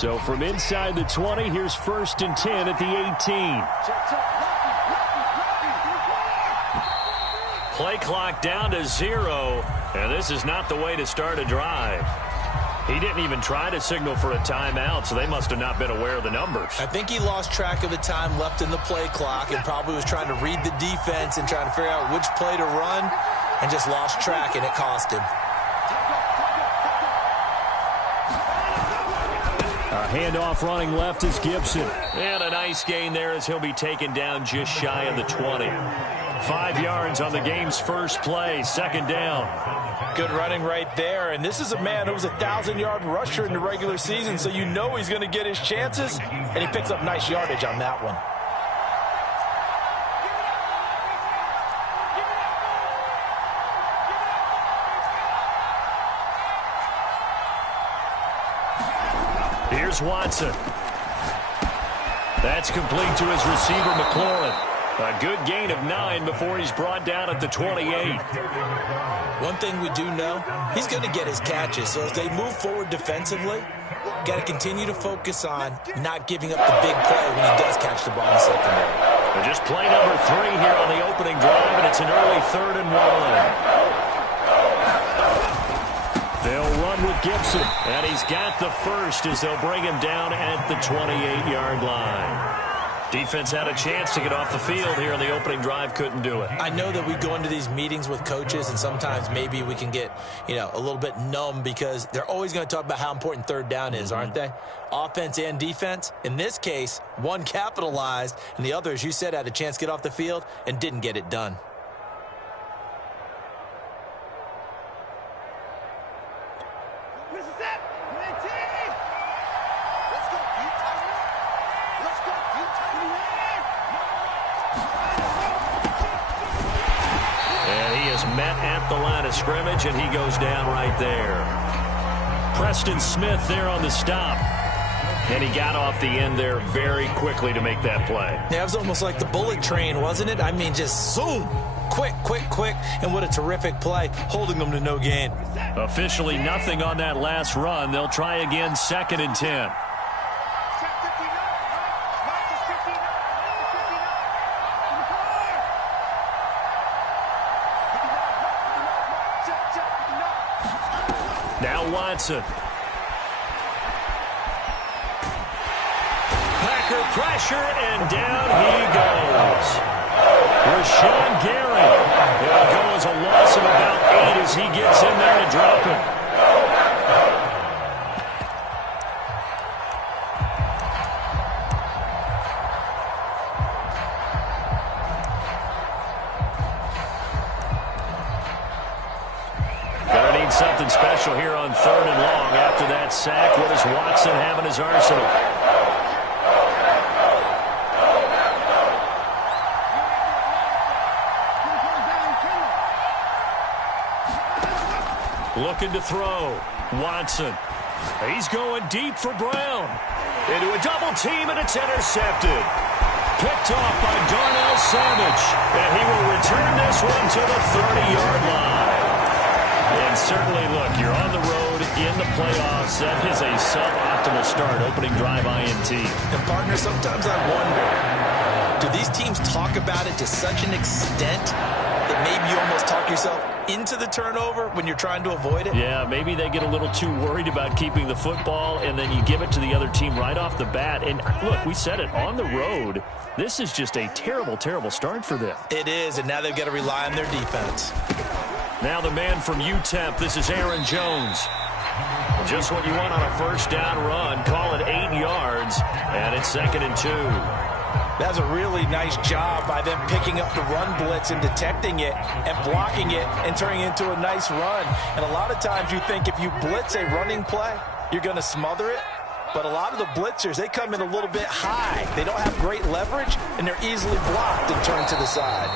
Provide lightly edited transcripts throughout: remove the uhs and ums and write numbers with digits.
So from inside the 20, here's 1st and 10 at the 18. Play clock down to 0, and this is not the way to start a drive. He didn't even try to signal for a timeout, so they must have not been aware of the numbers. I think he lost track of the time left in the play clock and probably was trying to read the defense and trying to figure out which play to run and just lost track, and it cost him. Handoff running left is Gibson. And a nice gain there as he'll be taken down just shy of the 20. 5 yards on the game's first play, 2nd down. Good running right there. And this is a man who was a 1,000-yard rusher in the regular season, so you know he's going to get his chances. And he picks up nice yardage on that one. Here's Watson. That's complete to his receiver, McLaurin. A good gain of 9 before he's brought down at the 28. One thing we do know, he's going to get his catches. So as they move forward defensively, got to continue to focus on not giving up the big play when he does catch the ball in the secondary. They're just play number 3 here on the opening drive, and it's an early 3rd and 1. They'll run with Gibson, and he's got the first as they'll bring him down at the 28-yard line. Defense had a chance to get off the field here on the opening drive, couldn't do it. I know that we go into these meetings with coaches, and sometimes maybe we can get, a little bit numb because they're always going to talk about how important 3rd down is, aren't they? Offense and defense. In this case, one capitalized, and the other, as you said, had a chance to get off the field and didn't get it done. Met at the line of scrimmage, and he goes down right there. Preston Smith there on the stop. And he got off the end there very quickly to make that play. Yeah, it was almost like the bullet train, wasn't it? I mean, just zoom. Quick, quick, quick. And what a terrific play, holding them to no gain. Officially nothing on that last run. They'll try again, 2nd and 10. Now Watson. Packer pressure, and down he goes. Rashawn Gary. It'll go as a loss of about 8 as he gets in there to drop him. Something special here on 3rd and long. After that sack, what does Watson have in his arsenal? Looking to throw. Watson. He's going deep for Brown. Into a double team, and it's intercepted. Picked off by Darnell Savage. And he will return this one to the 30-yard line. And certainly, look, you're on the road in the playoffs. That is a suboptimal start, opening drive INT. And, partner, sometimes I wonder, do these teams talk about it to such an extent that maybe you almost talk yourself into the turnover when you're trying to avoid it? Yeah, maybe they get a little too worried about keeping the football, and then you give it to the other team right off the bat. And, look, we said it, on the road, this is just a terrible, terrible start for them. It is, and now they've got to rely on their defense. Now the man from UTEP, this is Aaron Jones. Just what you want on a 1st down run. Call it 8 yards, and it's 2nd and 2. That's a really nice job by them picking up the run blitz and detecting it and blocking it and turning it into a nice run. And a lot of times you think if you blitz a running play, you're going to smother it. But a lot of the blitzers, they come in a little bit high. They don't have great leverage, and they're easily blocked and turned to the side.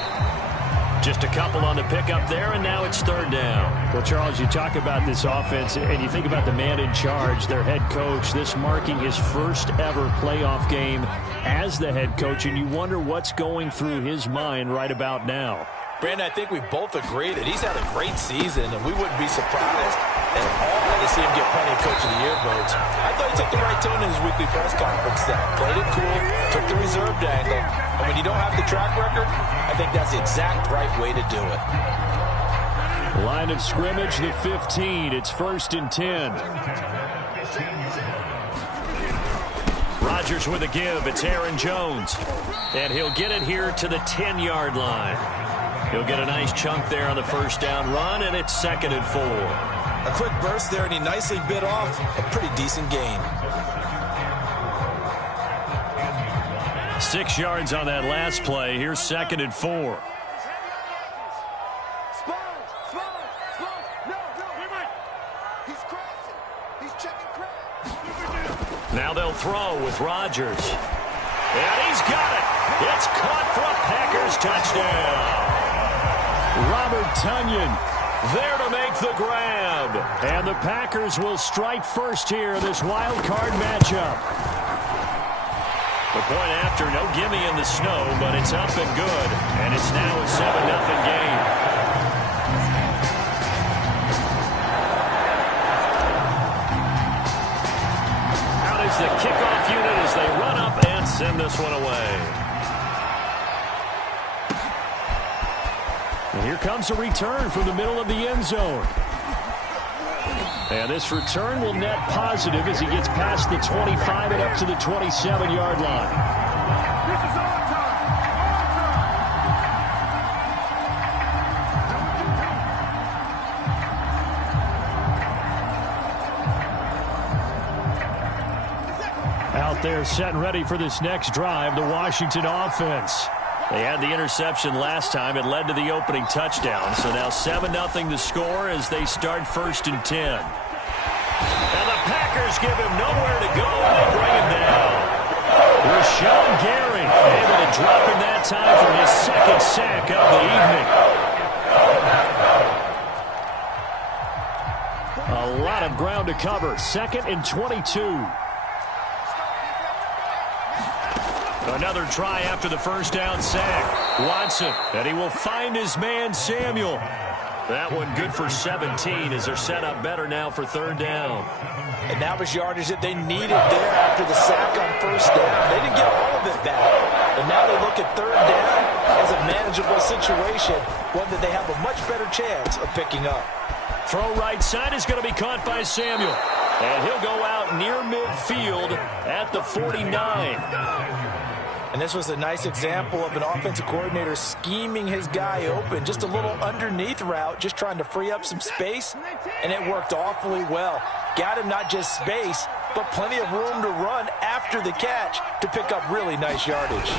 Just a couple on the pickup there, and now it's 3rd down. Well, Charles, you talk about this offense, and you think about the man in charge, their head coach, this marking his first ever playoff game as the head coach, and you wonder what's going through his mind right about now. Brandon, I think we both agree that he's had a great season, and we wouldn't be surprised at all to see him get plenty of Coach of the Year votes. I thought he took the right tone in his weekly press conference. Played it cool, took the reserved angle, and when you don't have the track record, I think that's the exact right way to do it. Line of scrimmage, the 15. It's 1st and 10. Rodgers with a give. It's Aaron Jones. And he'll get it here to the 10-yard line. He'll get a nice chunk there on the first down run, and it's 2nd and 4. A quick burst there, and he nicely bit off a pretty decent gain. 6 yards on that last play. Here's 2nd and 4. Now they'll throw with Rodgers. And he's got it. It's caught for a Packers touchdown. Robert Tonyan there to make the grab. And the Packers will strike first here in this wild card matchup. The point after, no gimme in the snow, but it's up and good. And it's now a 7-0 game. The kickoff unit as they run up and send this one away. And here comes a return from the middle of the end zone. And this return will net positive as he gets past the 25 and up to the 27-yard line. They're set and ready for this next drive, the Washington offense. They had the interception last time. It led to the opening touchdown. So now 7-0 the score as they start 1st and 10. And the Packers give him nowhere to go, and they bring him down. Rashawn Gary able to drop him that time for his 2nd sack of the evening. A lot of ground to cover. 2nd and 22. Another try after the first down sack. Watson, and he will find his man Samuel. That one good for 17 as they're set up better now for 3rd down. And that was yardage that they needed there after the sack on 1st down. They didn't get all of it back. And now they look at 3rd down as a manageable situation, one that they have a much better chance of picking up. Throw right side is going to be caught by Samuel. And he'll go out near midfield at the 49. And this was a nice example of an offensive coordinator scheming his guy open. Just a little underneath route, just trying to free up some space, and it worked awfully well. Got him not just space, but plenty of room to run after the catch to pick up really nice yardage.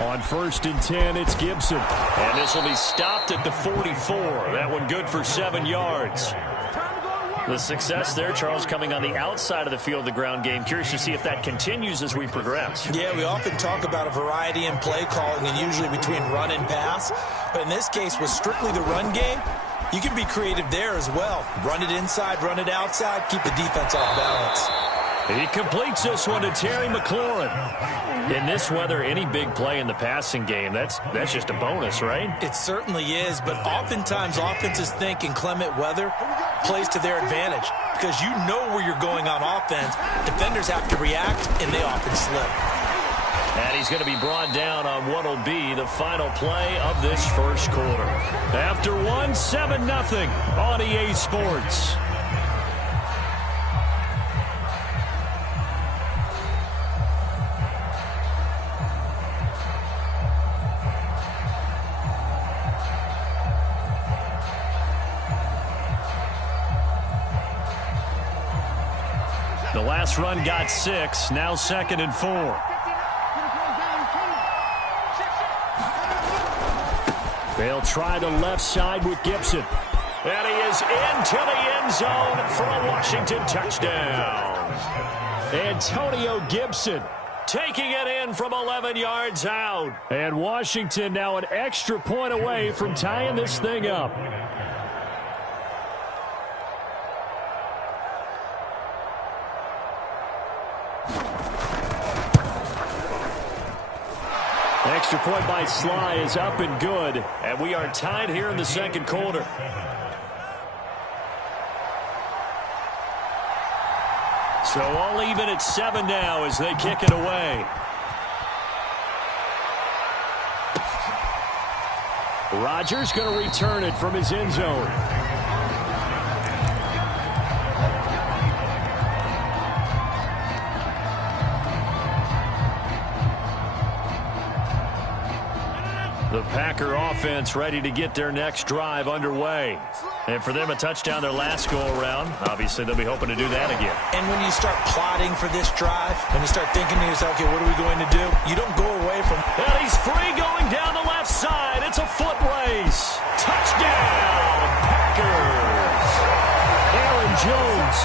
On 1st and 10, it's Gibson. And this will be stopped at the 44. That one good for 7 yards. The success there, Charles, coming on the outside of the field, the ground game. Curious to see if that continues as we progress. Yeah, we often talk about a variety in play calling and usually between run and pass. But in this case, with strictly the run game, you can be creative there as well. Run it inside, run it outside, keep the defense off balance. He completes this one to Terry McLaurin. In this weather, any big play in the passing game, that's just a bonus, right? It certainly is, but oftentimes offenses think inclement weather plays to their advantage because you know where you're going on offense. Defenders have to react, and they often slip. And he's going to be brought down on what will be the final play of this first quarter. After 7-0 on EA Sports. The last run got 6, now 2nd and 4. They'll try the left side with Gibson. And he is into the end zone for a Washington touchdown. Antonio Gibson taking it in from 11 yards out. And Washington now an extra point away from tying this thing up. Extra point by Sly is up and good. And we are tied here in the second quarter. So all even at 7 now as they kick it away. Rodgers going to return it from his end zone. The Packer offense ready to get their next drive underway. And for them, a touchdown their last go-around. Obviously, they'll be hoping to do that again. And when you start plotting for this drive, when you start thinking to yourself, okay, what are we going to do? You don't go away from... And he's free going down the left side. It's a foot race. Touchdown, Packers. Aaron Jones,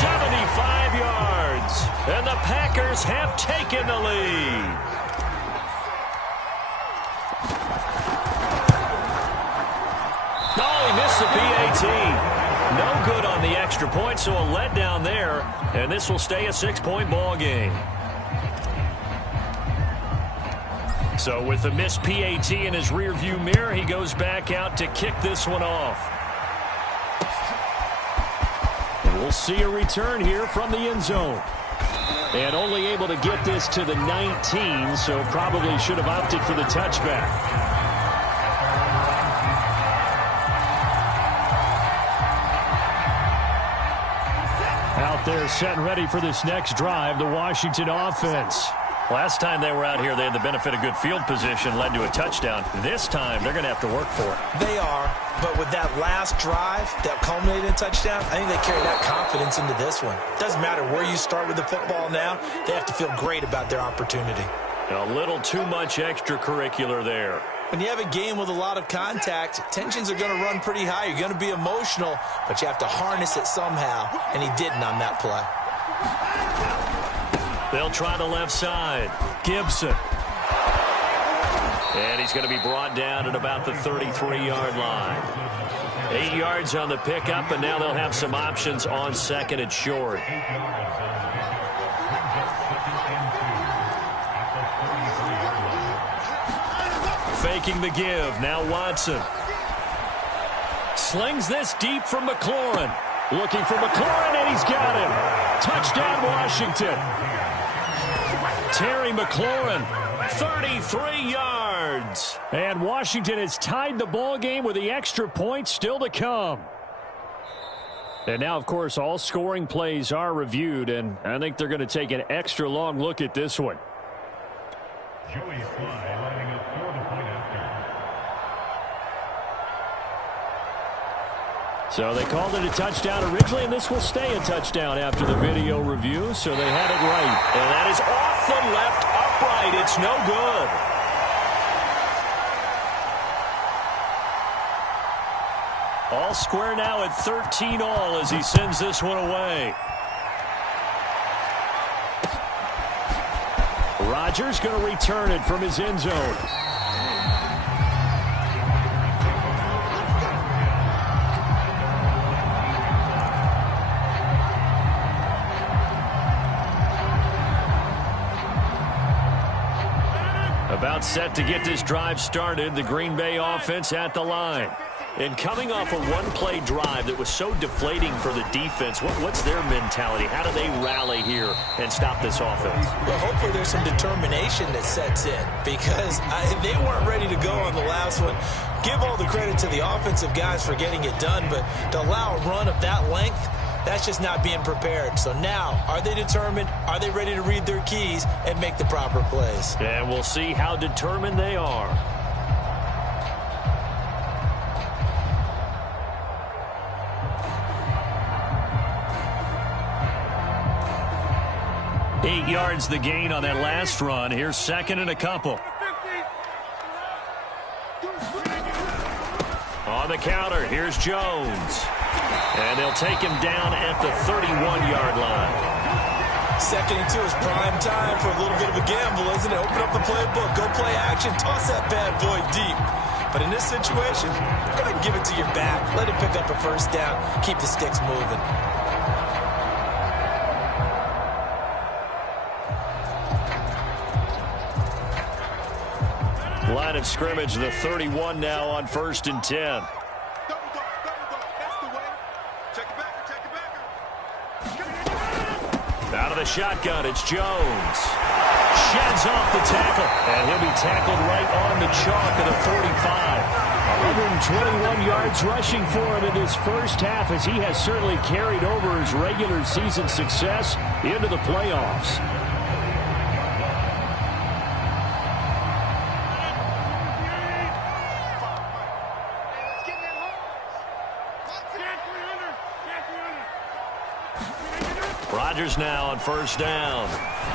75 yards. And the Packers have taken the lead. Oh, he missed the PAT. No good on the extra point, so a letdown there. And this will stay a 6-point ball game. So with the missed PAT in his rearview mirror, he goes back out to kick this one off. And we'll see a return here from the end zone. And only able to get this to the 19, so probably should have opted for the touchback. Out there set and ready for this next drive, the Washington offense. Last time they were out here, they had the benefit of good field position, led to a touchdown. This time, they're going to have to work for it. They are, but with that last drive that culminated in a touchdown, I think they carry that confidence into this one. Doesn't matter where you start with the football now, they have to feel great about their opportunity. A little too much extracurricular there. When you have a game with a lot of contact, tensions are going to run pretty high. You're going to be emotional, but you have to harness it somehow, and he didn't on that play. They'll try the left side. Gibson. And he's going to be brought down at about the 33-yard line. 8 yards on the pickup, and now they'll have some options on second and short. Faking the give. Now Watson. Slings this deep from McLaurin. Looking for McLaurin, and he's got him. Touchdown, Washington. Terry McLaurin, 33 yards. And Washington has tied the ball game with the extra point still to come. And now, of course, all scoring plays are reviewed, and I think they're going to take an extra long look at this one. Joey Sly lining up for the point after. So they called it a touchdown originally, and this will stay a touchdown after the video review, so they had it right. And that is off the left upright. It's no good. All square now at 13 all as he sends this one away. Rodgers going to return it from his end zone. About set to get this drive started, the Green Bay offense at the line. And coming off a one-play drive that was so deflating for the defense, what's their mentality? How do they rally here and stop this offense? Well, hopefully there's some determination that sets in because they weren't ready to go on the last one. Give all the credit to the offensive guys for getting it done, but to allow a run of that length, that's just not being prepared. So now, are they determined? Are they ready to read their keys and make the proper plays? And we'll see how determined they are. Eight yards the gain on that last run. Here's second and a couple. On the counter, here's Jones. And they'll take him down at the 31-yard line. Second and two is prime time for a little bit of a gamble, isn't it? Open up the playbook, go play action, toss that bad boy deep. But in this situation, go ahead and give it to your back. Let him pick up a first down. Keep the sticks moving. Line of scrimmage, the 31 now on 1st and 10. Out of the shotgun, it's Jones. Sheds off the tackle, and he'll be tackled right on the chalk of the 45. 121 yards rushing for him in this first half, as he has certainly carried over his regular season success into the playoffs. Rodgers now on 1st down.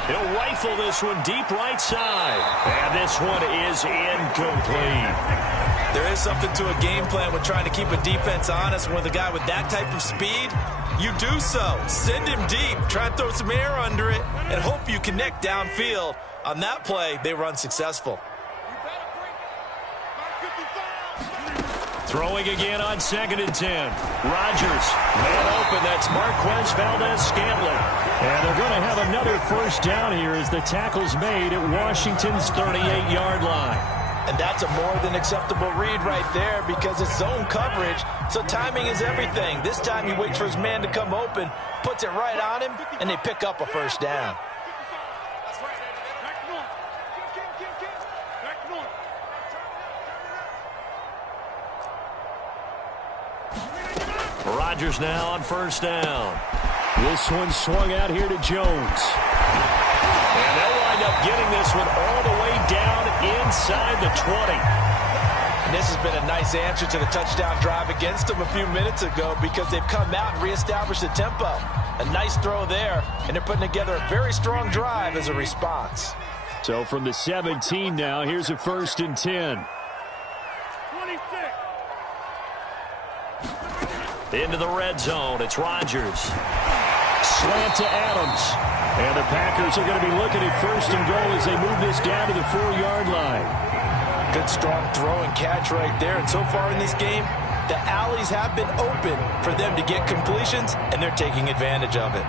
He'll rifle this one deep right side. And this one is incomplete. There is something to a game plan with trying to keep a defense honest. With a guy with that type of speed, you do so. Send him deep. Try and throw some air under it and hope you connect downfield. On that play, they run successful. Throwing again on 2nd and 10. Rodgers, man open. That's Marquez Valdez-Scantling. And they're going to have another 1st down here as the tackle's made at Washington's 38-yard line. And that's a more than acceptable read right there because it's zone coverage, so timing is everything. This time he waits for his man to come open, puts it right on him, and they pick up a 1st down. Rodgers now on 1st down. This one swung out here to Jones. And they'll wind up getting this one all the way down inside the 20. And this has been a nice answer to the touchdown drive against them a few minutes ago because they've come out and reestablished the tempo. A nice throw there, and they're putting together a very strong drive as a response. So from the 17 now, here's a 1st and 10. Into the red zone, it's Rodgers. Slant to Adams. And the Packers are going to be looking at 1st and goal as they move this down to the 4-yard line. Good strong throw and catch right there. And so far in this game, the alleys have been open for them to get completions, and they're taking advantage of it.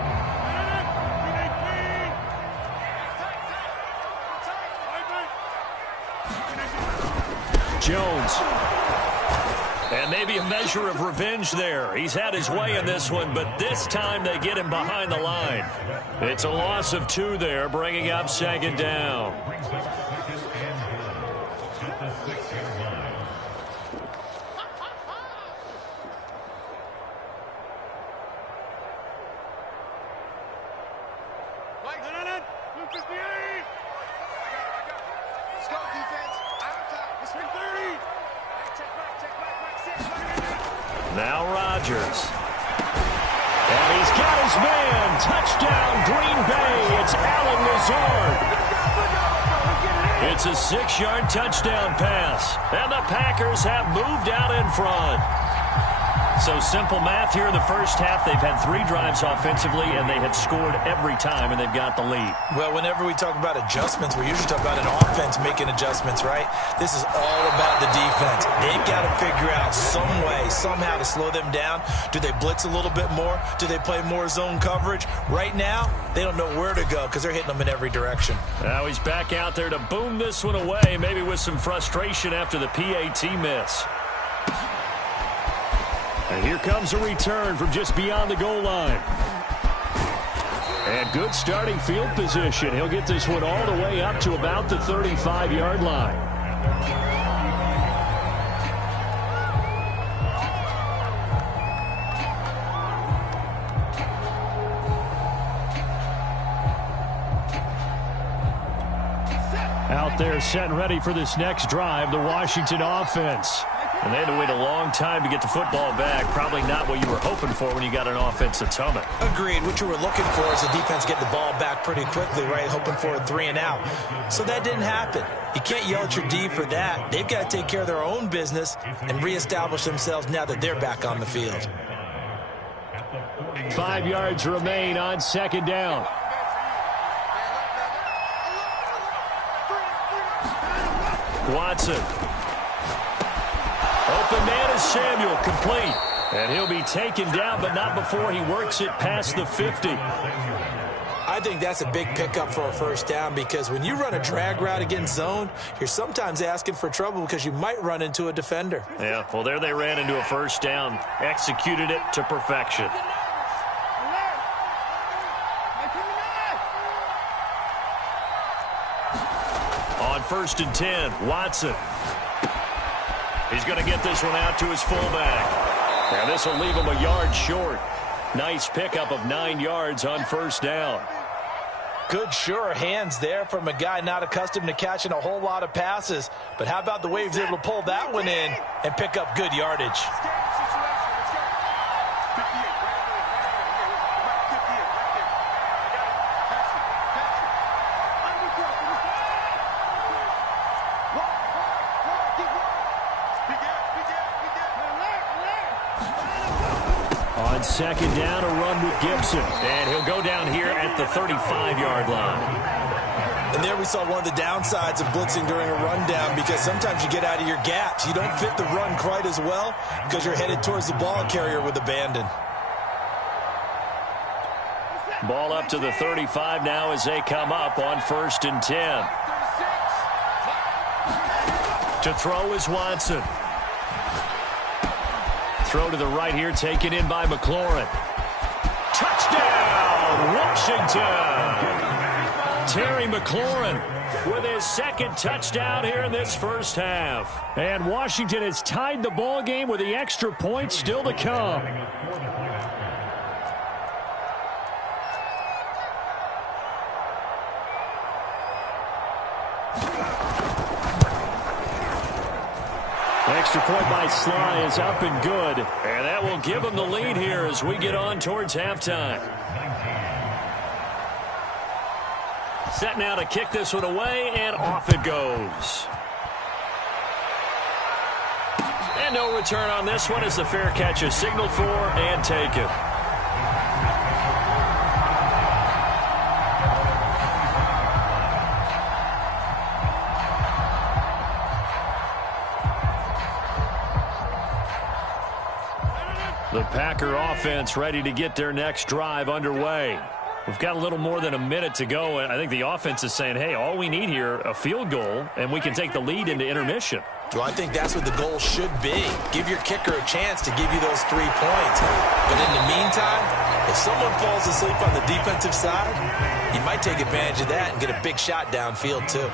Jones. And maybe a measure of revenge there. He's had his way in this one, but this time they get him behind the line. It's a loss of 2 there, bringing up 2nd down. Now Rodgers. And he's got his man. Touchdown, Green Bay. It's Allen Lazard. It's a 6-yard touchdown pass. And the Packers have moved out in front. So simple math here in the first half. They've had 3 drives offensively, and they have scored every time, and they've got the lead. Well, whenever we talk about adjustments, we usually talk about an offense making adjustments, right? This is all about the defense. They've got to figure out some way, somehow to slow them down. Do they blitz a little bit more? Do they play more zone coverage? Right now, they don't know where to go because they're hitting them in every direction. Now he's back out there to boom this one away, maybe with some frustration after the PAT miss. And here comes a return from just beyond the goal line. And good starting field position. He'll get this one all the way up to about the 35-yard line. Out there set and ready for this next drive, the Washington offense. And they had to wait a long time to get the football back. Probably not what you were hoping for when you got an offense that's humming. Agreed. What you were looking for is the defense get the ball back pretty quickly, right? Hoping for a 3 and out. So that didn't happen. You can't yell at your D for that. They've got to take care of their own business and reestablish themselves now that they're back on the field. 5 yards remain on 2nd down. Watson. Open man is Samuel, complete. And he'll be taken down, but not before he works it past the 50. I I think that's a big pickup for a first down because when you run a drag route against zone, you're sometimes asking for trouble because you might run into a defender. Yeah, well, there they ran into a first down. Executed it to perfection. On 1st and 10, Watson. He's going to get this one out to his fullback. Now this will leave him a yard short. Nice pickup of 9 yards on first down. Good, sure hands there from a guy not accustomed to catching a whole lot of passes. But how about the way he was able to pull that one in and pick up good yardage? On 2nd down, a run with Gibson. And he'll go down here at the 35-yard line. And there we saw one of the downsides of blitzing during a rundown because sometimes you get out of your gaps. You don't fit the run quite as well because you're headed towards the ball carrier with abandon. Ball up to the 35 now as they come up on 1st and 10. To throw is Watson. Throw to the right here, taken in by McLaurin. Touchdown, Washington! Terry McLaurin with his 2nd touchdown here in this first half. And Washington has tied the ball game with the extra point still to come. Extra point by Sly is up and good. And that will give them the lead here as we get on towards halftime. Set now to kick this one away, and off it goes. And no return on this one as the fair catch is signaled for and taken. The Packer offense ready to get their next drive underway. We've got a little more than a minute to go, and I think the offense is saying, hey, all we need here, a field goal, and we can take the lead into intermission. Well, I think that's what the goal should be. Give your kicker a chance to give you those 3 points. But in the meantime, if someone falls asleep on the defensive side, you might take advantage of that and get a big shot downfield, too.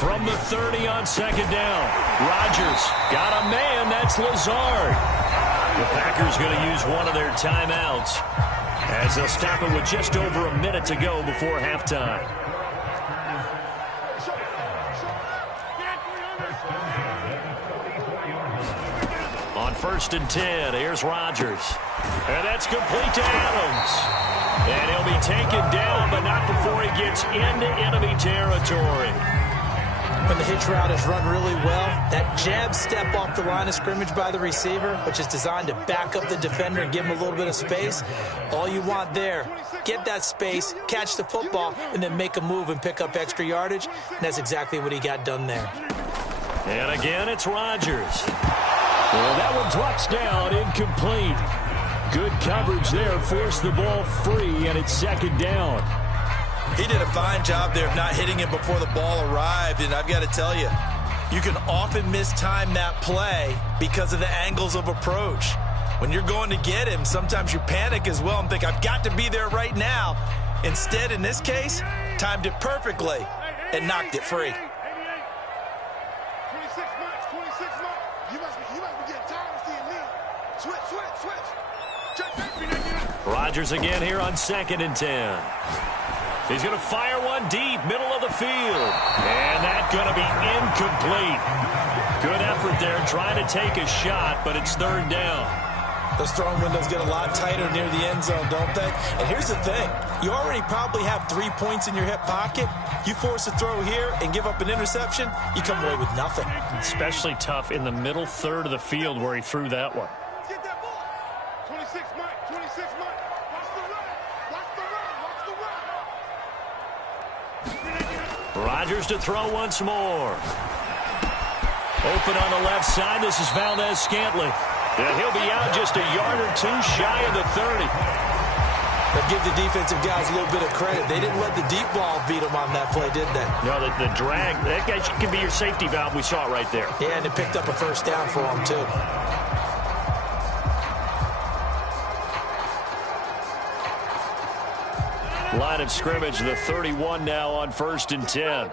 From the 30 on 2nd down, Rodgers got a man. That's Lazard. The Packers going to use one of their timeouts as they'll stop it with just over a minute to go before halftime. On 1st and 10, here's Rodgers. And that's complete to Adams. And he'll be taken down, but not before he gets into enemy territory. When the hitch route is run really well, that jab step off the line of scrimmage by the receiver, which is designed to back up the defender and give him a little bit of space, all you want there, get that space, catch the football, and then make a move and pick up extra yardage, and that's exactly what he got done there. And again, it's Rodgers. Well, that one drops down, incomplete. Good coverage there, forced the ball free, and it's 2nd down. He did a fine job there of not hitting him before the ball arrived, and I've got to tell you, you can often mistime that play because of the angles of approach. When you're going to get him, sometimes you panic as well and think, I've got to be there right now. Instead, in this case, timed it perfectly and knocked it free. 26 months. You must be getting tired of seeing me. Switch. Rodgers again here on 2nd and 10. He's going to fire one deep, middle of the field. And that's going to be incomplete. Good effort there trying to take a shot, but it's 3rd down. Those throwing windows get a lot tighter near the end zone, don't they? And here's the thing. You already probably have 3 points in your hip pocket. You force a throw here and give up an interception, you come away with nothing. Especially tough in the middle third of the field where he threw that one. Get that ball. 26 Mike. Watch the run. Rodgers to throw once more. Open on the left side. This is Valdez-Scantling. And he'll be out just a yard or two shy of the 30. But give the defensive guys a little bit of credit. They didn't let the deep ball beat them on that play, did they? No, the drag, that guy can be your safety valve. We saw it right there. Yeah, and it picked up a first down for them, too. Line of scrimmage, the 31 now on 1st and 10.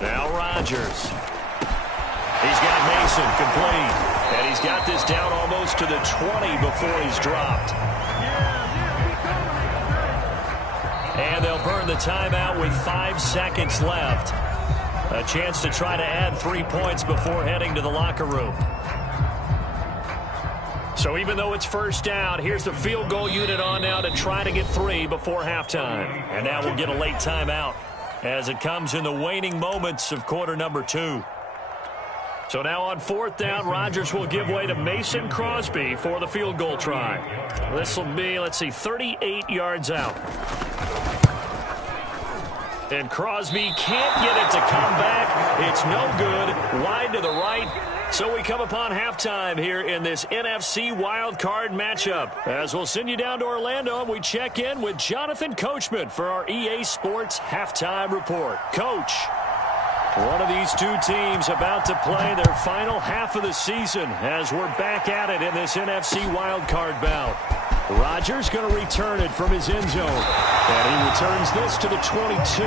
Now Rodgers. He's got Mason complete. And he's got this down almost to the 20 before he's dropped. And they'll burn the timeout with 5 seconds left. A chance to try to add 3 points before heading to the locker room. So even though it's first down, here's the field goal unit on now to try to get 3 before halftime. And now we'll get a late timeout as it comes in the waning moments of quarter number 2. So now on 4th down, Rodgers will give way to Mason Crosby for the field goal try. This will be, 38 yards out. And Crosby can't get it to come back. It's no good. Wide to the right. So we come upon halftime here in this NFC Wildcard matchup. As we'll send you down to Orlando, and we check in with Jonathan Coachman for our EA Sports Halftime Report. Coach, one of these two teams about to play their final half of the season as we're back at it in this NFC wildcard bout. Rodgers going to return it from his end zone. And he returns this to the 22.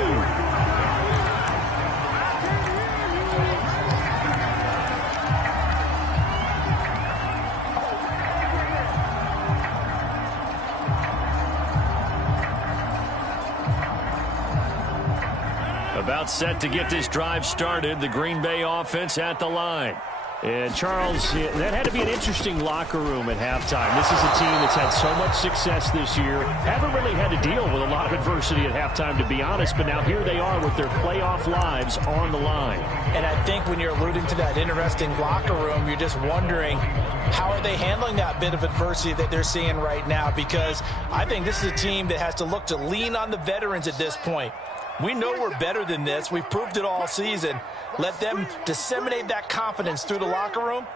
About set to get this drive started. The Green Bay offense at the line. And, Charles, that had to be an interesting locker room at halftime. This is a team that's had so much success this year. Haven't really had to deal with a lot of adversity at halftime, to be honest. But now here they are with their playoff lives on the line. And I think when you're alluding to that interesting locker room, you're just wondering how are they handling that bit of adversity that they're seeing right now? Because I think this is a team that has to look to lean on the veterans at this point. We know we're better than this. We've proved it all season. Let them disseminate that confidence through the locker room.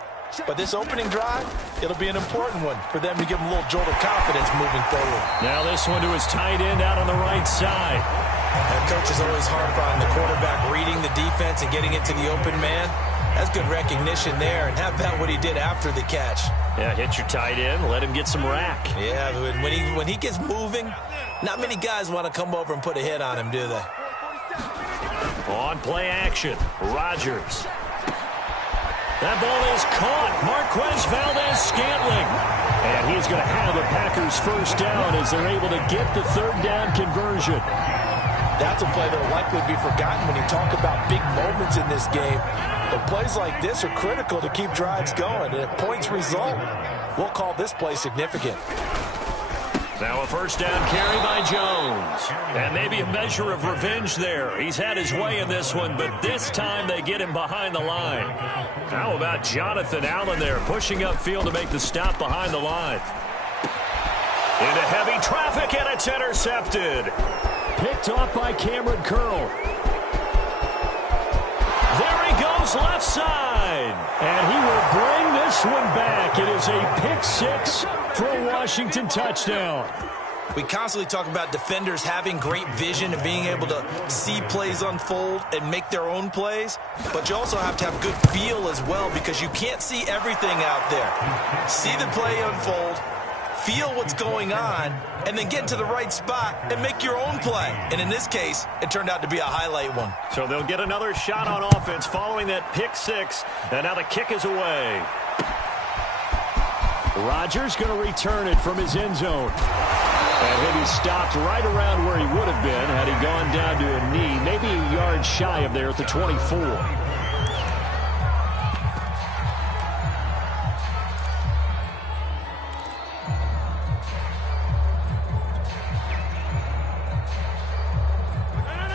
But this opening drive, it'll be an important one for them to give them a little jolt of confidence moving forward. Now this one to his tight end out on the right side. And coaches always harp on the quarterback reading the defense and getting it to the open man. That's good recognition there. And how about what he did after the catch? Yeah, hit your tight end, let him get some rack. Yeah, when he gets moving, not many guys want to come over and put a hit on him, do they? On play action, Rodgers. That ball is caught. Marquez Valdez-Scantling. And he's going to have the Packers first down as they're able to get the third down conversion. That's a play that will likely be forgotten when you talk about big moments in this game. But plays like this are critical to keep drives going. And if points result, we'll call this play significant. Now a first down carry by Jones. And maybe a measure of revenge there. He's had his way in this one, but this time they get him behind the line. How about Jonathan Allen there pushing upfield to make the stop behind the line? Into heavy traffic, and it's intercepted. Picked off by Cameron Curl. There he goes, left side. And he will bring this one back. It is a pick six for a Washington touchdown. We constantly talk about defenders having great vision and being able to see plays unfold and make their own plays. But you also have to have good feel as well, because you can't see everything out there. See the play unfold, feel what's going on, and then get to the right spot and make your own play. And in this case, it turned out to be a highlight one. So they'll get another shot on offense following that pick six. And now the kick is away. Rodgers going to return it from his end zone. And he'll be stopped right around where he would have been had he gone down to a knee, maybe a yard shy of there at the 24.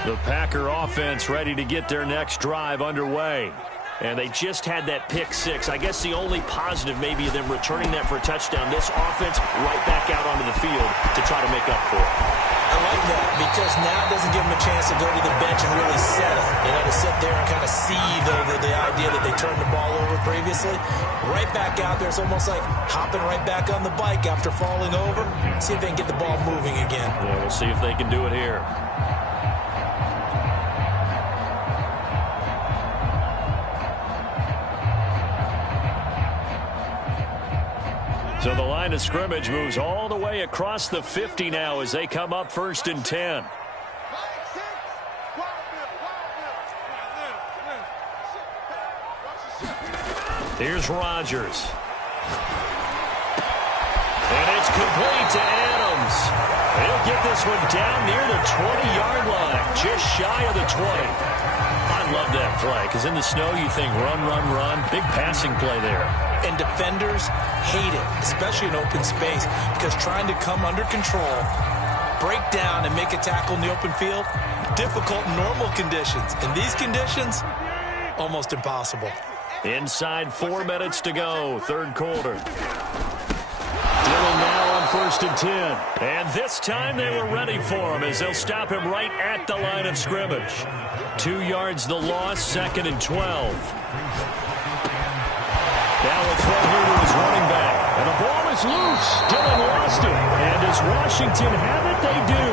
The Packer offense ready to get their next drive underway. And they just had that pick six. I guess the only positive maybe them returning that for a touchdown. This offense right back out onto the field to try to make up for it. like that because now it doesn't give them a chance to go to the bench and really settle. To sit there and kind of seethe over the idea that they turned the ball over previously. Right back out there. It's almost like hopping right back on the bike after falling over. See if they can get the ball moving again. Yeah, we'll see if they can do it here. So the line of scrimmage moves all the way across the 50 now as they come up 1st and 10. Here's Rodgers. And it's complete to Adams. He'll get this one down near the 20-yard line, just shy of the 20. I love that play because in the snow you think run, run, run. Big passing play there. And defenders hate it, especially in open space, because trying to come under control, break down, and make a tackle in the open field, difficult in normal conditions. In these conditions, almost impossible. Inside 4 minutes to go, 3rd quarter. Dillon now on 1st and 10. And this time they were ready for him as they'll stop him right at the line of scrimmage. 2 yards the loss, 2nd and 12. Now a throw here to his running back. And the ball is loose. Dillon lost it. And does Washington have it? They do.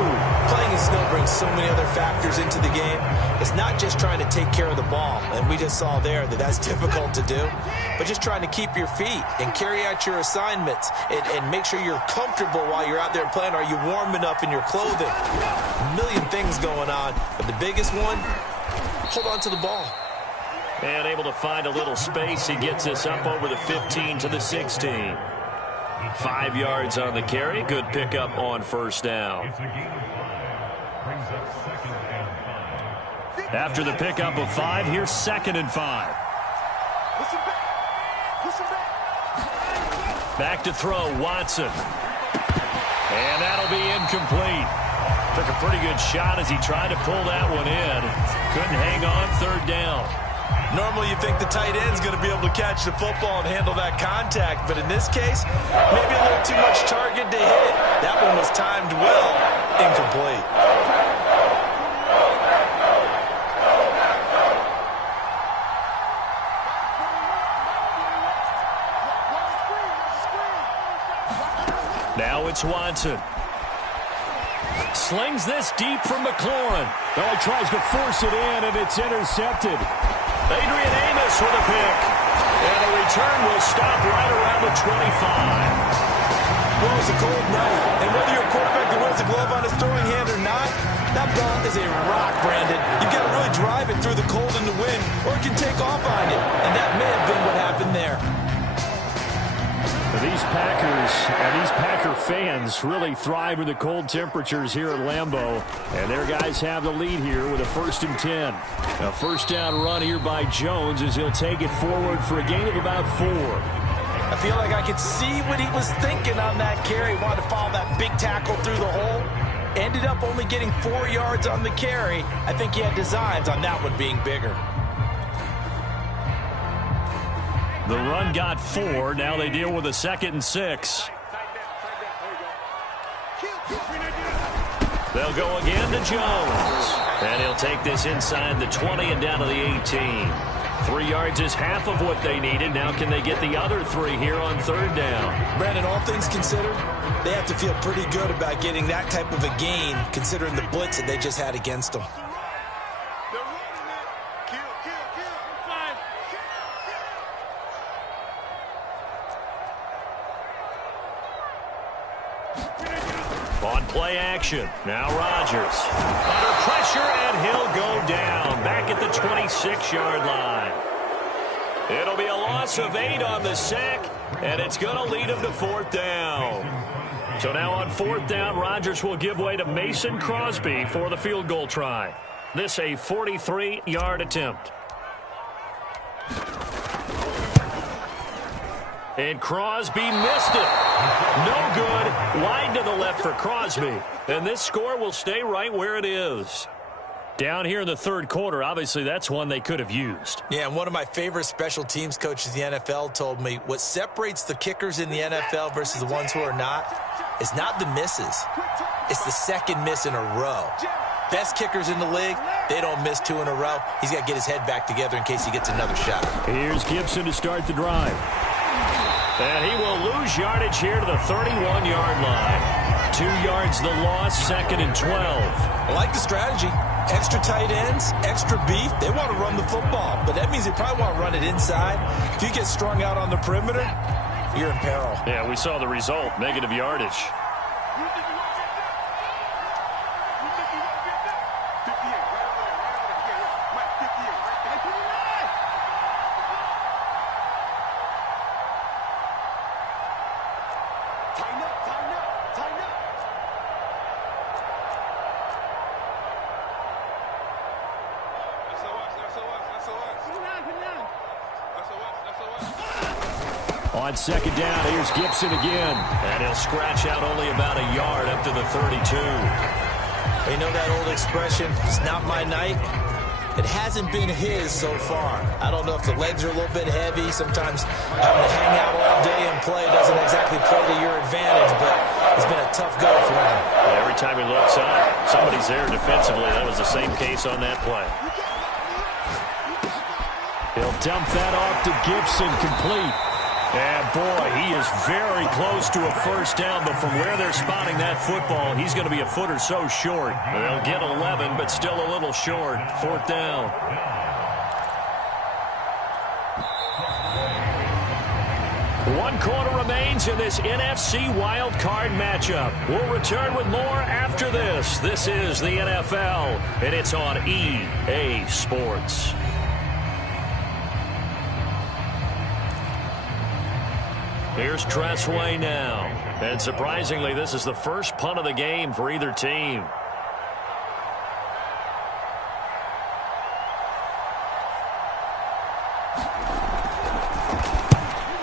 Playing in snow brings so many other factors into the game. It's not just trying to take care of the ball, and we just saw there that that's difficult to do, but just trying to keep your feet and carry out your assignments and make sure you're comfortable while you're out there playing. Are you warm enough in your clothing? A million things going on, but the biggest one, hold on to the ball. And able to find a little space. He gets this up over the 15 to the 16. 5 yards on the carry. Good pickup on 1st down. After the pickup of 5, here's 2nd and 5. Back to throw, Watson. And that'll be incomplete. Took a pretty good shot as he tried to pull that one in. Couldn't hang on, 3rd down. Normally you think the tight end's going to be able to catch the football and handle that contact, but in this case, maybe a little too much target to hit. That one was timed well, incomplete. Now it's Watson. Slings this deep from McLaurin. Well, he tries to force it in, and it's intercepted. Adrian Amos with a pick. And the return will stop right around the 25. Well, it's a cold night, and whether you're a quarterback that wears a glove on his throwing hand or not, that ball is a rock, Brandon. You've got to really drive it through the cold and the wind, or it can take off on you. And that may have been what happened there. These Packers and these Packer fans really thrive in the cold temperatures here at Lambeau. And their guys have the lead here with a 1st and 10. A 1st down run here by Jones as he'll take it forward for a gain of about 4. I feel like I could see what he was thinking on that carry. Wanted to follow that big tackle through the hole. Ended up only getting 4 yards on the carry. I think he had designs on that one being bigger. The run got 4. Now they deal with a 2nd and 6. They'll go again to Jones. And he'll take this inside the 20 and down to the 18. 3 yards is half of what they needed. Now can they get the other 3 here on 3rd down? Brandon, all things considered, they have to feel pretty good about getting that type of a gain considering the blitz that they just had against them. On play action, now Rodgers. Under pressure, and he'll go down. Back at the 26-yard line. It'll be a loss of 8 on the sack, and it's going to lead him to 4th down. So now on 4th down, Rodgers will give way to Mason Crosby for the field goal try. This a 43-yard attempt. And Crosby missed it. No good. Wide to the left for Crosby. And this score will stay right where it is. Down here in the third quarter, obviously that's one they could have used. Yeah, and one of my favorite special teams coaches in the NFL told me what separates the kickers in the NFL versus the ones who are not is not the misses. It's the second miss in a row. Best kickers in the league, they don't miss 2 in a row. He's got to get his head back together in case he gets another shot. Here's Gibson to start the drive. And he will lose yardage here to the 31-yard line. 2 yards the loss, 2nd and 12. I like the strategy. Extra tight ends, extra beef. They want to run the football, but that means they probably want to run it inside. If you get strung out on the perimeter, you're in peril. Yeah, we saw the result, negative yardage. On 2nd down, here's Gibson again. And he'll scratch out only about a yard up to the 32. You know that old expression, it's not my night? It hasn't been his so far. I don't know if the legs are a little bit heavy. Sometimes having to hang out all day and play doesn't exactly play to your advantage, but it's been a tough go for him. Every time he looks up, somebody's there defensively. That was the same case on that play. He'll dump that off to Gibson, complete. And, boy, he is very close to a first down, but from where they're spotting that football, he's going to be a foot or so short. They'll get 11, but still a little short. 4th down. One quarter remains in this NFC Wildcard matchup. We'll return with more after this. This is the NFL, and it's on EA Sports. Here's Tressway now. And surprisingly, this is the first punt of the game for either team.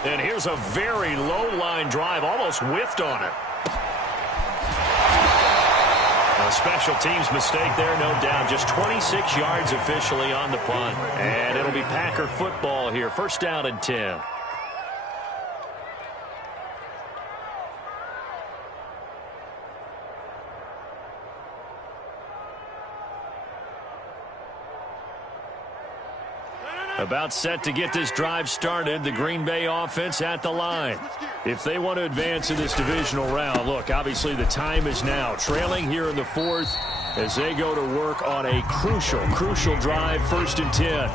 And here's a very low-line drive, almost whiffed on it. A special teams mistake there, no doubt. Just 26 yards officially on the punt. And it'll be Packer football here. 1st down and 10. About set to get this drive started, the Green Bay offense at the line. If they want to advance in this divisional round, look, obviously the time is now. Trailing here in the 4th as they go to work on a crucial drive, 1st and 10.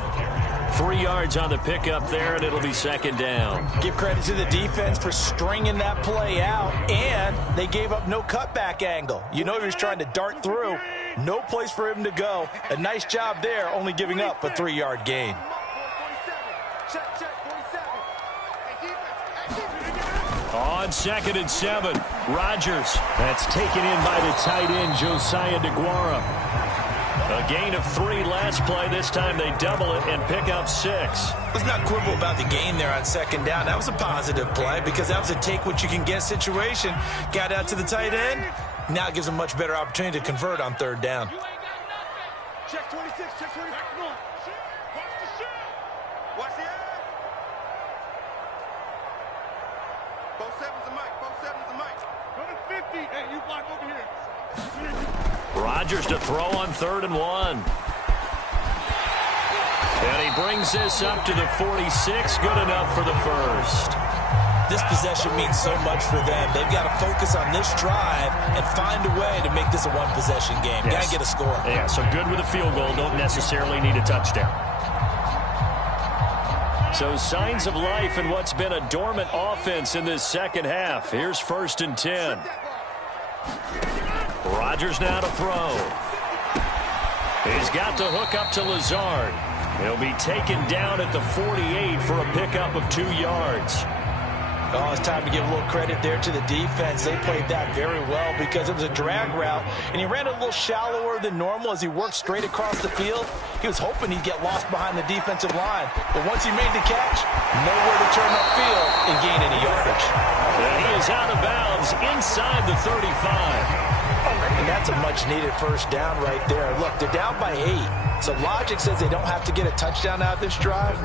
3 yards on the pickup there, and it'll be 2nd down. Give credit to the defense for stringing that play out, and they gave up no cutback angle. You know he was trying to dart through. No place for him to go. A nice job there, only giving up a 3-yard gain. On 2nd and 7, Rodgers. That's taken in by the tight end, Josiah DeGuara. A gain of 3 last play. This time they double it and pick up 6. Let's not quibble about the gain there on 2nd down. That was a positive play because that was a take-what-you-can-get situation. Got out to the tight end. Now it gives him a much better opportunity to convert on 3rd down. Check 26, check 26. Come on. Watch the shot. Watch the eye. Both sevens a mic. Both sevens a mic. Go to 50. Hey, you block over here. Rodgers to throw on 3rd and 1. And he brings this up to the 46. Good enough for the first. This possession means so much for them. They've got to focus on this drive and find a way to make this a one-possession game. Yes. Got to get a score. Yeah, so good with a field goal. Don't necessarily need a touchdown. So signs of life in what's been a dormant offense in this second half. Here's 1st and 10. Rodgers now to throw. He's got to hook up to Lazard. He'll be taken down at the 48 for a pickup of 2 yards. Oh, it's time to give a little credit there to the defense. They played that very well because it was a drag route, and he ran a little shallower than normal as he worked straight across the field. He was hoping he'd get lost behind the defensive line, but once he made the catch, nowhere to turn upfield and gain any yardage. And he is out of bounds runs inside the 35. And that's a much-needed first down right there. Look, they're down by 8. So logic says they don't have to get a touchdown out of this drive.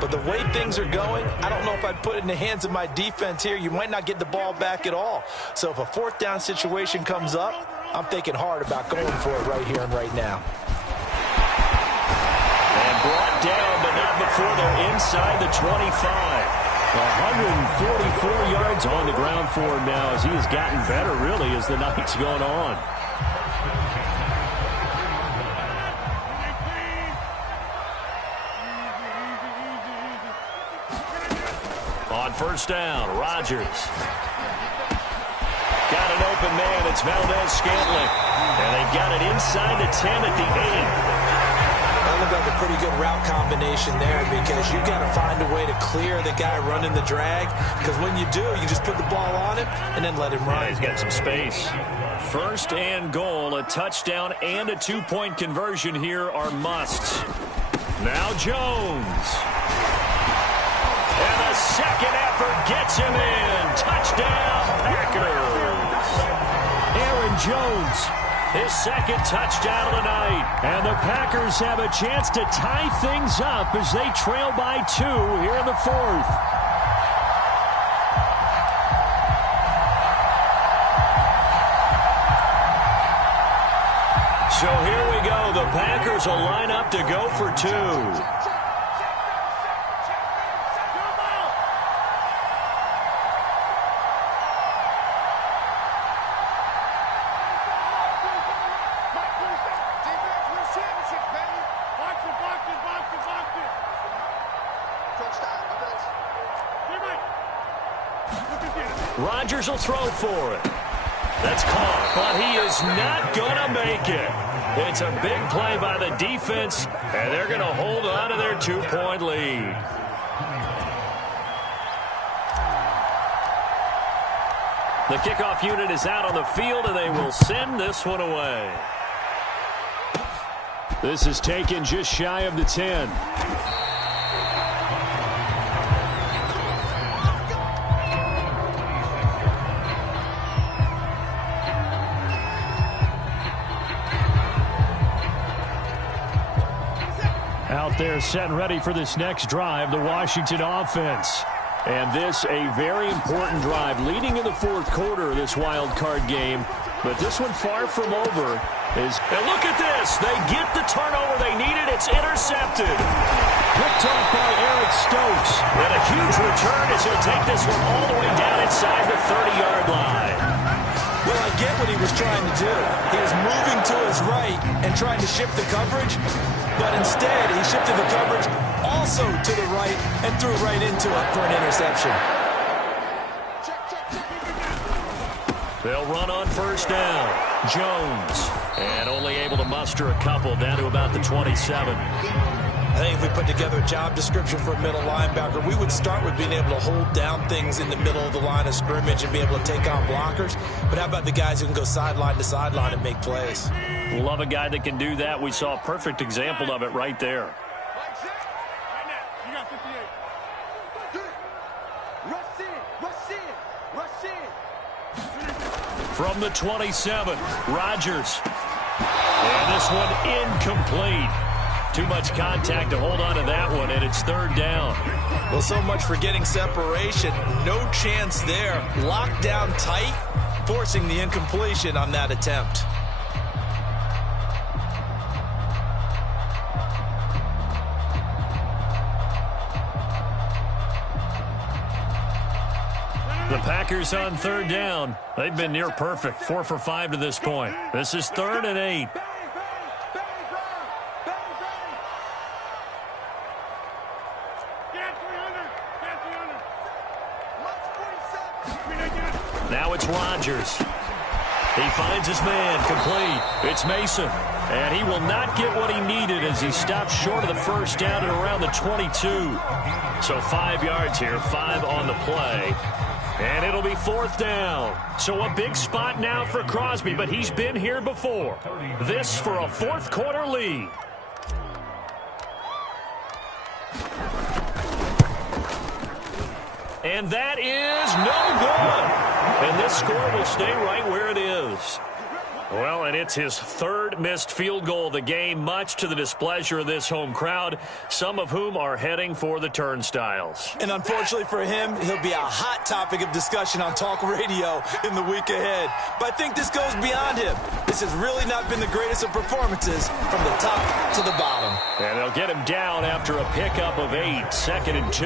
But the way things are going, I don't know if I'd put it in the hands of my defense here. You might not get the ball back at all. So if a fourth down situation comes up, I'm thinking hard about going for it right here and right now. And brought down, but not before they're inside the 25. 144 yards on the ground for him now as he has gotten better, really, as the night's gone on. On first down, Rodgers. Got an open man. It's Valdez-Scantling. And they've got it inside the 10 at the 8. That looked like a pretty good route combination there because you've got to find a way to clear the guy running the drag, because when you do, you just put the ball on him and then let him run. Yeah, he's got some space. First and goal, a touchdown and a two-point conversion here are musts. Now Jones. And a second effort gets him in. Touchdown, Packers. Aaron Jones, his second touchdown of the night. And the Packers have a chance to tie things up as they trail by 2 here in the fourth. So here we go. The Packers will line up to go for 2. Rodgers will throw for it. That's caught, but he is not going to make it. It's a big play by the defense, and they're going to hold on to their 2-point lead. The kickoff unit is out on the field, and they will send this one away. This is taken just shy of the 10. Out there set and ready for this next drive, the Washington offense. And this a very important drive leading in the fourth quarter of this wild card game. But this one far from over. And look at this. They get the turnover they needed. It's intercepted. Picked off by Eric Stokes. And a huge return as he'll take this one all the way down inside the 30-yard line. Well, I get what he was trying to do. He was moving to his right and trying to shift the coverage. But instead, he shifted the coverage also to the right and threw right into it for an interception. They'll run on first down. Jones. And only able to muster a couple down to about the 27. I think if we put together a job description for a middle linebacker, we would start with being able to hold down things in the middle of the line of scrimmage and be able to take on blockers. But how about the guys who can go sideline to sideline and make plays? Love a guy that can do that. We saw a perfect example of it right there. From the 27, Rodgers. And this one incomplete. Too much contact to hold on to that one, and it's third down. Well, so much for getting separation. No chance there. Locked down tight, forcing the incompletion on that attempt. The Packers on third down. They've been near perfect. 4 for 5 to this point. This is 3rd and 8. Now it's Rodgers. He finds his man, complete. It's Mason. And he will not get what he needed as he stopped short of the first down at around the 22. So 5 yards here, 5 on the play. And it'll be 4th down. So a big spot now for Crosby, but he's been here before. This for a fourth quarter lead. And that is no good. And and this score will stay right where it is. Well, and it's his third missed field goal of the game, much to the displeasure of this home crowd, some of whom are heading for the turnstiles. And unfortunately for him, he'll be a hot topic of discussion on talk radio in the week ahead. But I think this goes beyond him. This has really not been the greatest of performances from the top to the bottom. And they'll get him down after a pickup of 8, 2nd and 2.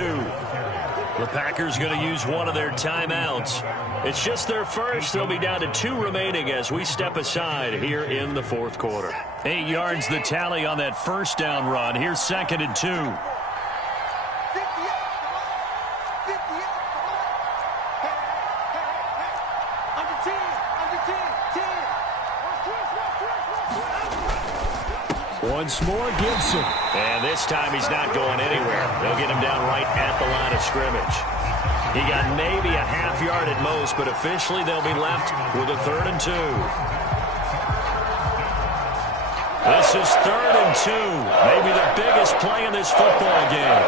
The Packers going to use one of their timeouts. It's just their first. They'll be down to 2 remaining as we step aside here in the fourth quarter. 8 yards the tally on that first down run. Here's 2nd and 2. Once more, Gibson. And this time he's not going anywhere. They'll get him down right at the line of scrimmage. He got maybe a half yard at most, but officially they'll be left with a 3rd and 2. This is 3rd and 2. Maybe the biggest play in this football game.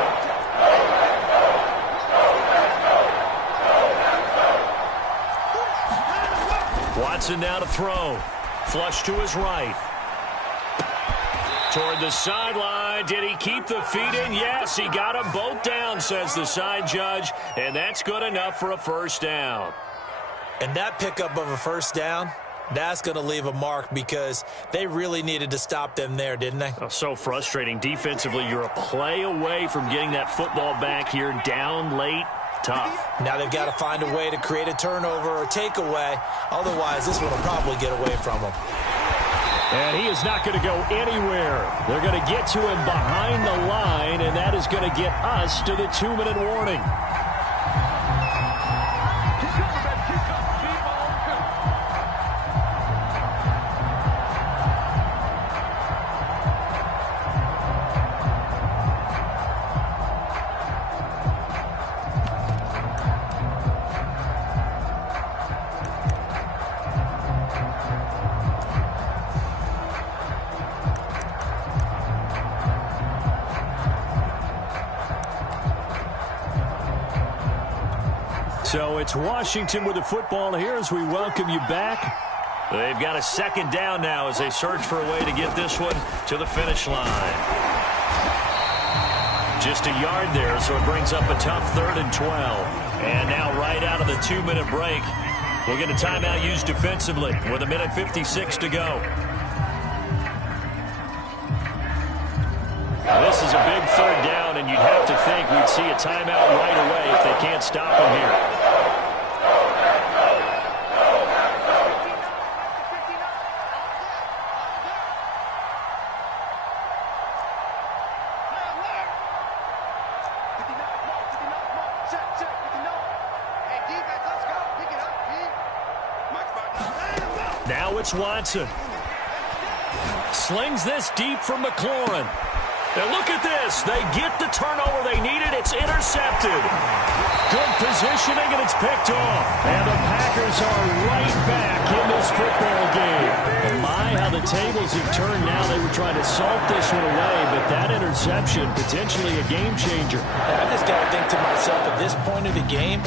Watson now to throw. Flush to his right. Toward the sideline. Did he keep the feet in? Yes, he got them both down, says the side judge, and that's good enough for a first down. And that pickup of a first down, that's going to leave a mark because they really needed to stop them there, didn't they? Oh, so frustrating. Defensively, you're a play away from getting that football back here down late. Tough. Now they've got to find a way to create a turnover or takeaway. Otherwise, this one will probably get away from them. And he is not going to go anywhere. They're going to get to him behind the line, and that is going to get us to the 2-minute warning. So it's Washington with the football here as we welcome you back. They've got a 2nd down now as they search for a way to get this one to the finish line. Just a yard there, so it brings up a tough 3rd and 12. And now right out of the 2-minute break, we'll get a timeout used defensively with 1:56 to go. This is a big 3rd down, and you'd have to think we'd see a timeout right away if they can't stop him here. Now it's Watson. Slings this deep from McLaurin. And look at this. They get the turnover they needed. It's intercepted. Good positioning, and it's picked off. And the Packers are right back in this football game. And my, how the tables have turned now. They were trying to salt this one away, but that interception, potentially a game changer. I just got to think to myself, at this point of the game,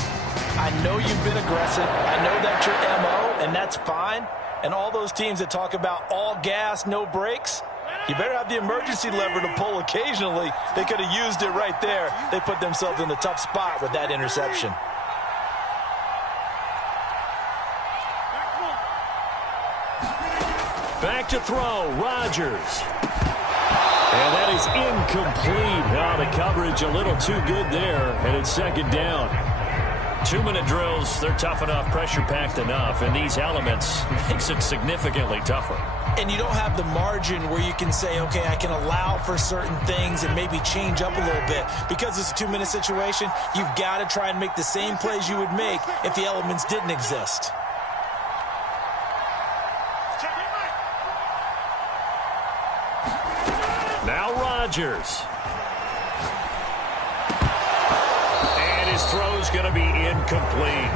I know you've been aggressive. I know that's your MO, and that's fine. And all those teams that talk about all gas, no brakes, you better have the emergency lever to pull occasionally. They could have used it right there. They put themselves in a tough spot with that interception. Back to throw, Rodgers. And that is incomplete. Oh, the coverage a little too good there, and it's 2nd down. 2-minute drills, they're tough enough, pressure-packed enough, and these elements makes it significantly tougher. And you don't have the margin where you can say, okay, I can allow for certain things and maybe change up a little bit. Because it's a 2-minute situation, you've got to try and make the same plays you would make if the elements didn't exist. Now Rodgers. His throw's going to be incomplete.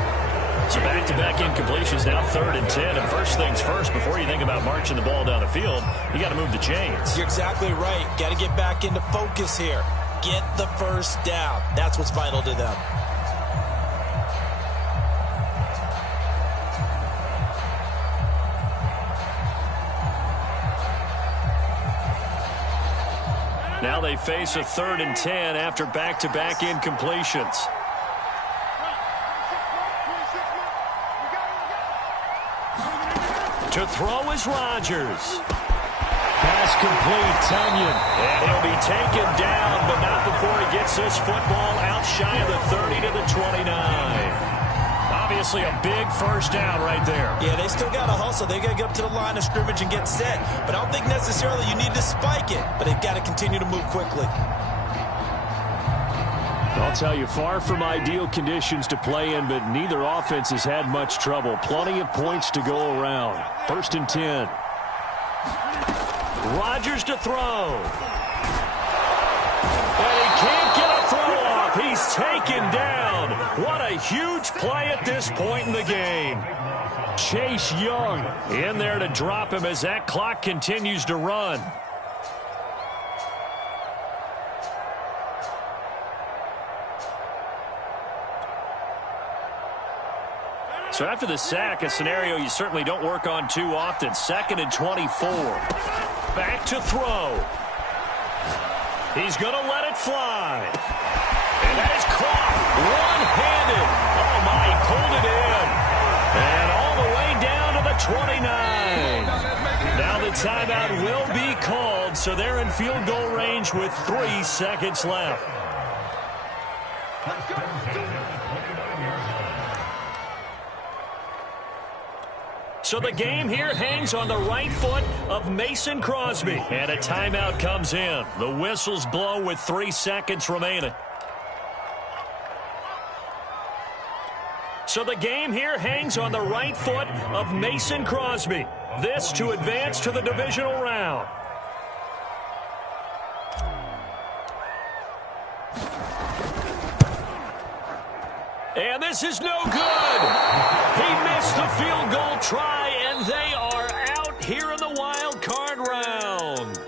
So back-to-back incompletions, now 3rd and 10. And first things first, before you think about marching the ball down the field, you got to move the chains. You're exactly right. Got to get back into focus here. Get the first down. That's what's vital to them. Now they face a 3rd and 10 after back-to-back incompletions. To throw is Rodgers. Pass complete, Tunyon. And he'll be taken down, but not before he gets this football out shy of the 30 to the 29. Obviously a big first down right there. Yeah, they still got to hustle. They got to get up to the line of scrimmage and get set. But I don't think necessarily you need to spike it. But they've got to continue to move quickly. I'll tell you, far from ideal conditions to play in, but neither offense has had much trouble. Plenty of points to go around. 1st and 10. Rodgers to throw. And he can't get a throw off. He's taken down. What a huge play at this point in the game. Chase Young in there to drop him as that clock continues to run. So after the sack, a scenario you certainly don't work on too often. 2nd and 24. Back to throw. He's going to let it fly. And that is caught one-handed. Oh, my, he pulled it in. And all the way down to the 29. Now the timeout will be called, so they're in field goal range with 3 seconds left. So the game here hangs on the right foot of Mason Crosby. And a timeout comes in. The whistles blow with 3 seconds remaining. So the game here hangs on the right foot of Mason Crosby. This to advance to the divisional round. And this is no good. He missed the field goal try, and they are out here in the wild card round.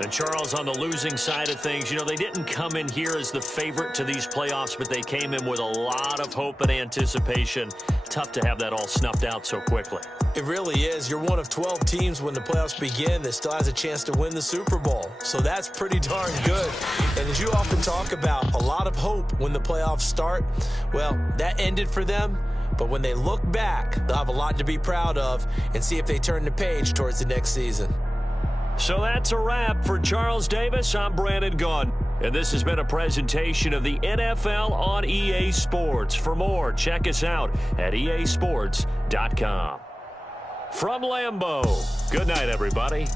And Charles, on the losing side of things, you know, they didn't come in here as the favorite to these playoffs, but they came in with a lot of hope and anticipation. Tough to have that all snuffed out so quickly. It really is. You're one of 12 teams when the playoffs begin that still has a chance to win the Super Bowl. So that's pretty darn good. And as you often talk about, a lot of hope when the playoffs start. Well, that ended for them. But when they look back, they'll have a lot to be proud of and see if they turn the page towards the next season. So that's a wrap for Charles Davis. I'm Brandon Gaudin. And this has been a presentation of the NFL on EA Sports. For more, check us out at easports.com. From Lambeau, good night, everybody.